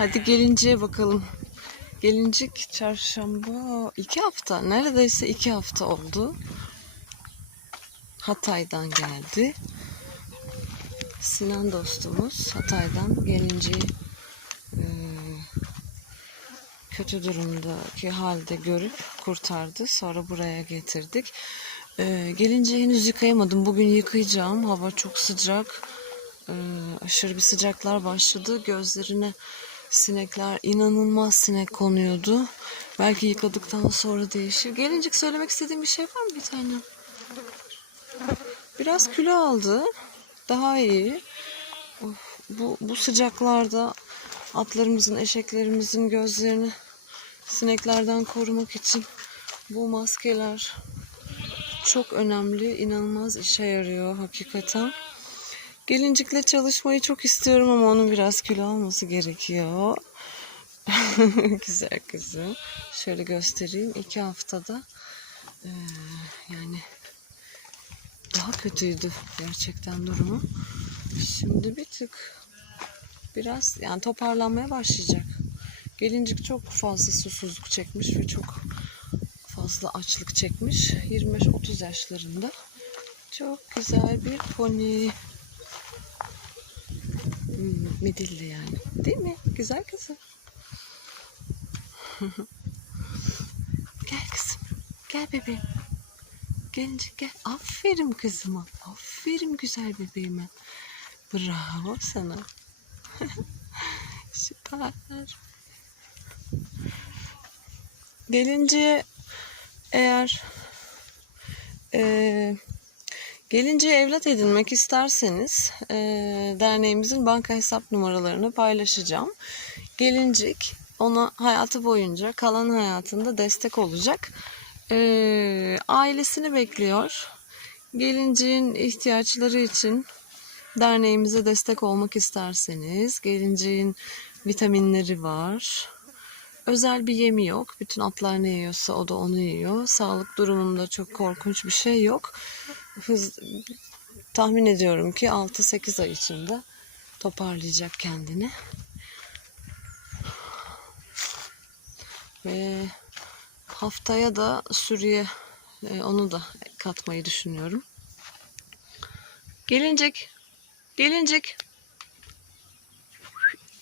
Hadi gelinceye bakalım. Gelincik çarşamba iki hafta neredeyse iki hafta oldu. Hatay'dan geldi. Sinan dostumuz Hatay'dan gelinci e, kötü durumdaki halde görüp kurtardı. Sonra buraya getirdik. E, gelince henüz yıkayamadım. Bugün yıkayacağım. Hava çok sıcak. E, aşırı bir sıcaklar başladı. Gözlerine sinekler inanılmaz sinek konuyordu. Belki yıkadıktan sonra değişir. Gelincik söylemek istediğim bir şey var mı bir tane? Biraz kilo aldı. Daha iyi. Of, bu, bu sıcaklarda atlarımızın, eşeklerimizin gözlerini sineklerden korumak için bu maskeler çok önemli. inanılmaz işe yarıyor hakikaten. Gelincikle çalışmayı çok istiyorum ama onun biraz kilo alması gerekiyor. Güzel kızım. Şöyle göstereyim. İki haftada eee, yani daha kötüydü gerçekten durumu. Şimdi bir tık biraz yani toparlanmaya başlayacak. Gelincik çok fazla susuzluk çekmiş ve çok fazla açlık çekmiş. 25-30 yaşlarında. Çok güzel bir pony. Midilli yani. Değil mi? Güzel kızım. gel kızım. Gel bebeğim. Gelince gel. Aferin kızıma. Aferin güzel bebeğime. Bravo sana. Süper. Gelince eğer eee Gelince evlat edinmek isterseniz eee, derneğimizin banka hesap numaralarını paylaşacağım. Gelincik ona hayatı boyunca kalan hayatında destek olacak. Eee, ailesini bekliyor. Gelinciğin ihtiyaçları için derneğimize destek olmak isterseniz gelinciğin vitaminleri var. Özel bir yemi yok. Bütün atlar ne yiyorsa o da onu yiyor. Sağlık durumunda çok korkunç bir şey yok. Hız, tahmin ediyorum ki 6-8 ay içinde toparlayacak kendini. Ve haftaya da sürüye e, onu da katmayı düşünüyorum. Gelincik. Gelincik.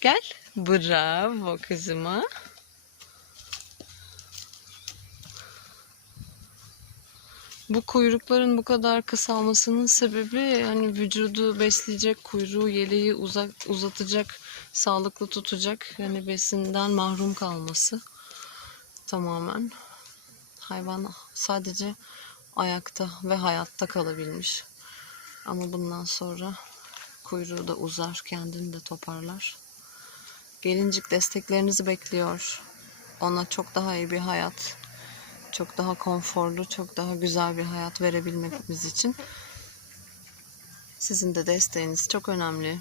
Gel. Bravo kızıma. Bu kuyrukların bu kadar kısalmasının sebebi hani vücudu besleyecek, kuyruğu, yeleği uzak, uzatacak, sağlıklı tutacak yani besinden mahrum kalması tamamen. Hayvan sadece ayakta ve hayatta kalabilmiş. Ama bundan sonra kuyruğu da uzar, kendini de toparlar. Gelincik desteklerinizi bekliyor. Ona çok daha iyi bir hayat, çok daha konforlu, çok daha güzel bir hayat verebilmemiz için sizin de desteğiniz çok önemli.